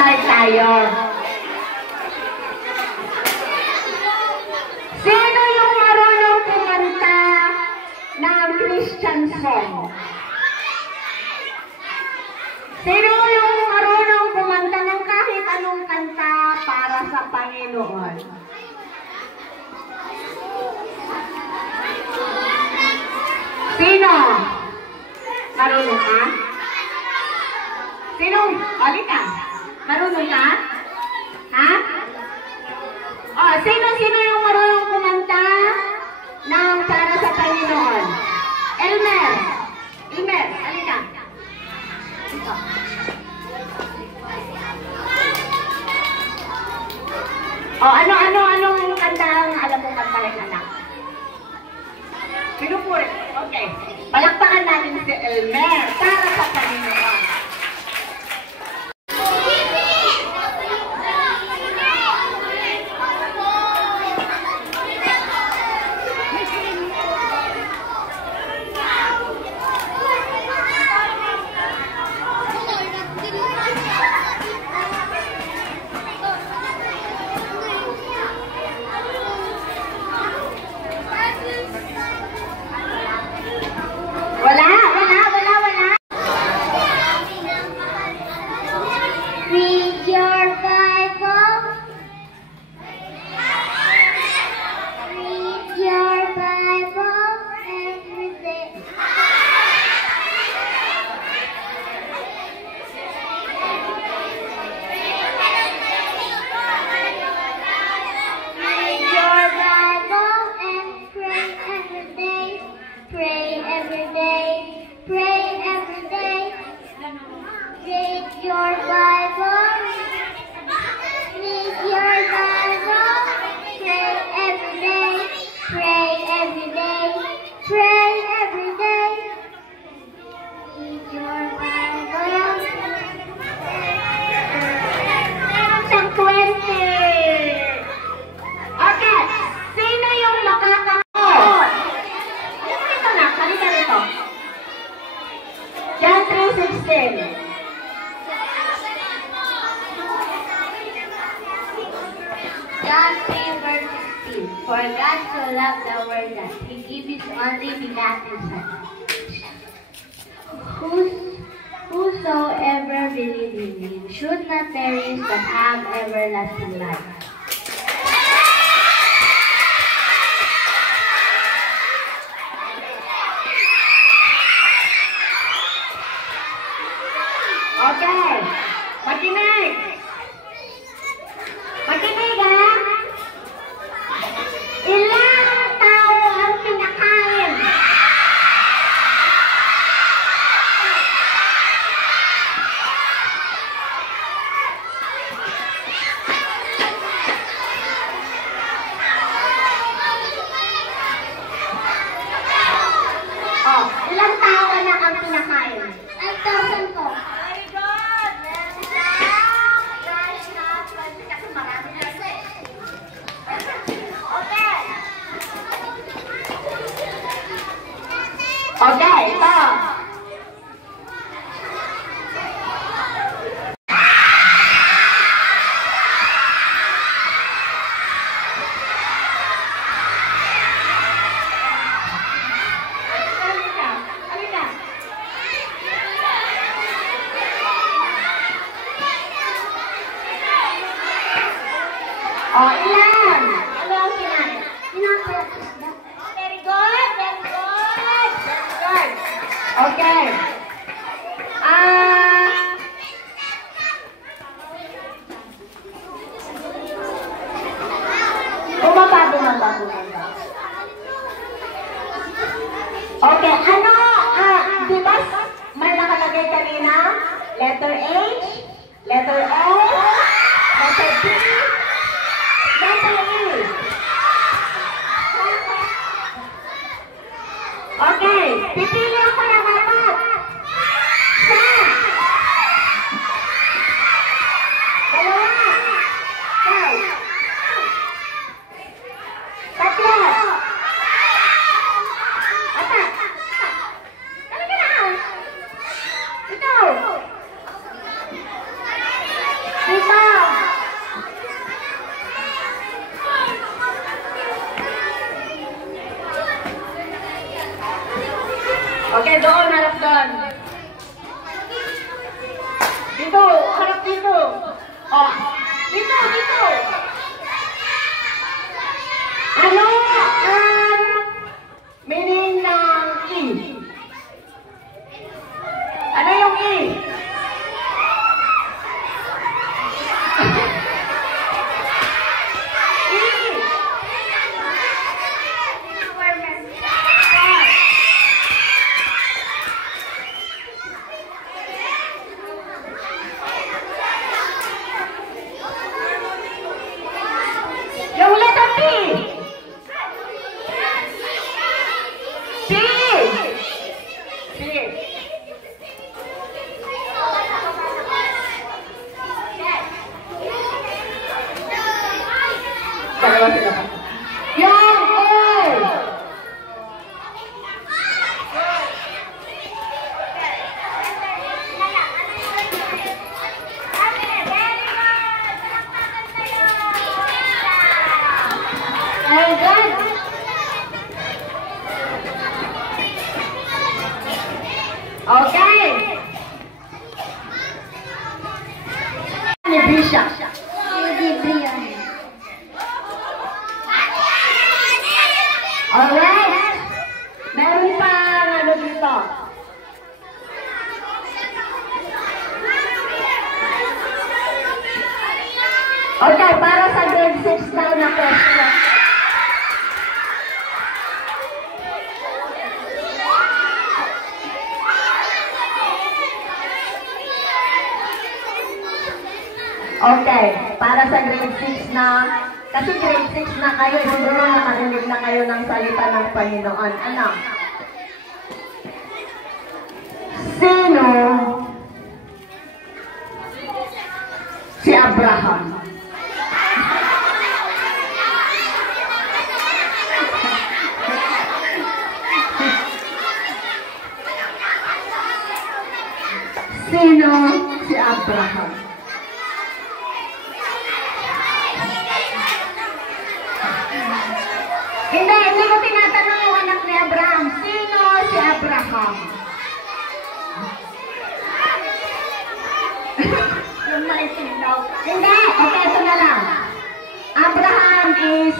mag-start tayo. Sino yung marunong kumanta ng Christian song? Sino yung marunong kumanta ng kahit anong kanta para sa Panginoon? Sino? Marunong ka? Sino? Halika. Marunong ka? Ha? Oh, sino yung marunong kumanta ng para sa Panginoon? Elmer. Elmer, halika. Ito. Oh, anong kanta ang alam mong kanta rin, anak? Pinupuri. Okay. Palakpakan natin si Elmer para sa Panginoon. John 3 verse 16. For God so loved the world that He gave His only begotten Son. Whosoever believes in Him should not perish but have everlasting life. Okay. Makinig. Makinig, ha? Ilang tao ang pinakain? Oh, ilang tao na ang pinakain? 1,000 po. Okay, ito. Halika. Oh, ilan? Ano ang kinain? Very good, very good. Very good. Okay. Bumaba. Okay, ano? Di ba may nakalagay kanina? Letter H, letter O, letter P, letter E. Okay, pipili ako ng apat. Isa. Dalawa. Ikaw. Tatlo. Apat. Halika na. Ikaw. Tita! Okay, doon, harap doon. Dito, harap dito. Oh, dito, dito. Ano ang meaning ng E? Ano yung E? Yung letter P. P. P. Dalawa sila pa. Yung A. Very good. Okay. Nebisha. Alright. Meron pa ano dito. Okay, para sa grade 6 daw na question. Okay, para sa grade 6 na, kasi grade 6 na kayo, siguro nakarinig na kayo ng salita ng Panginoon. Ano? Sino si Abraham? Sino si Abraham? Hindi ko tinatanong yung anak ni Abraham. Sino si Abraham? Yung maisin daw. Hindi. Okay, ito na lang. Abraham is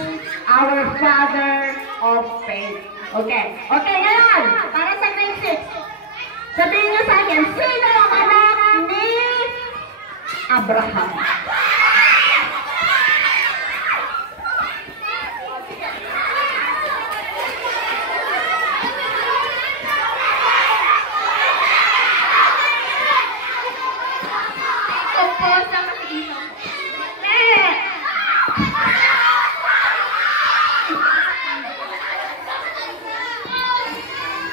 our father of faith. Okay. Okay, ngayon. Para sa grade 6. Sabihin niyo sa akin, sino ang anak ni Abraham?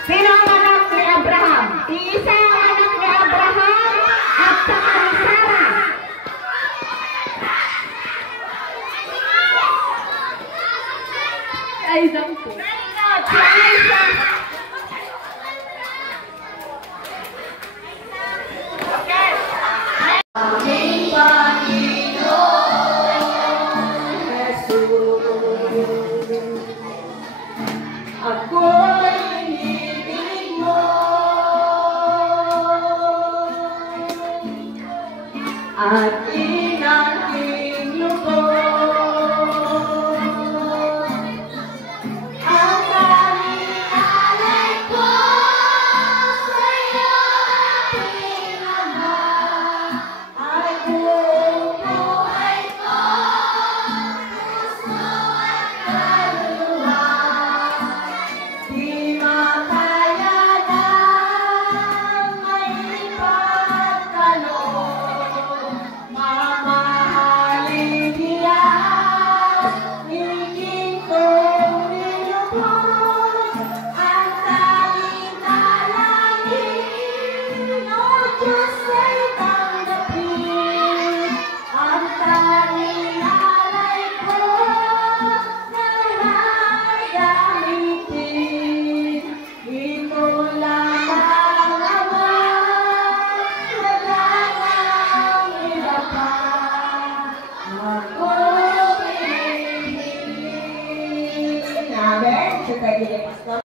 Sino ang anak ni Abraham? Iisa ang anak ni Abraham at saka ni Sarah. Isaac po. Si Isaac. Okay. Aming Panginoon Jesus, ako'y inibig mo at inaking lubos ang tanging alay ko sa'yo, aking Ama, ay buong buhay ko, puso at kaluluwa. Di makaya ng may pagkaloob, mamahalin namin sa Taguig Pastor.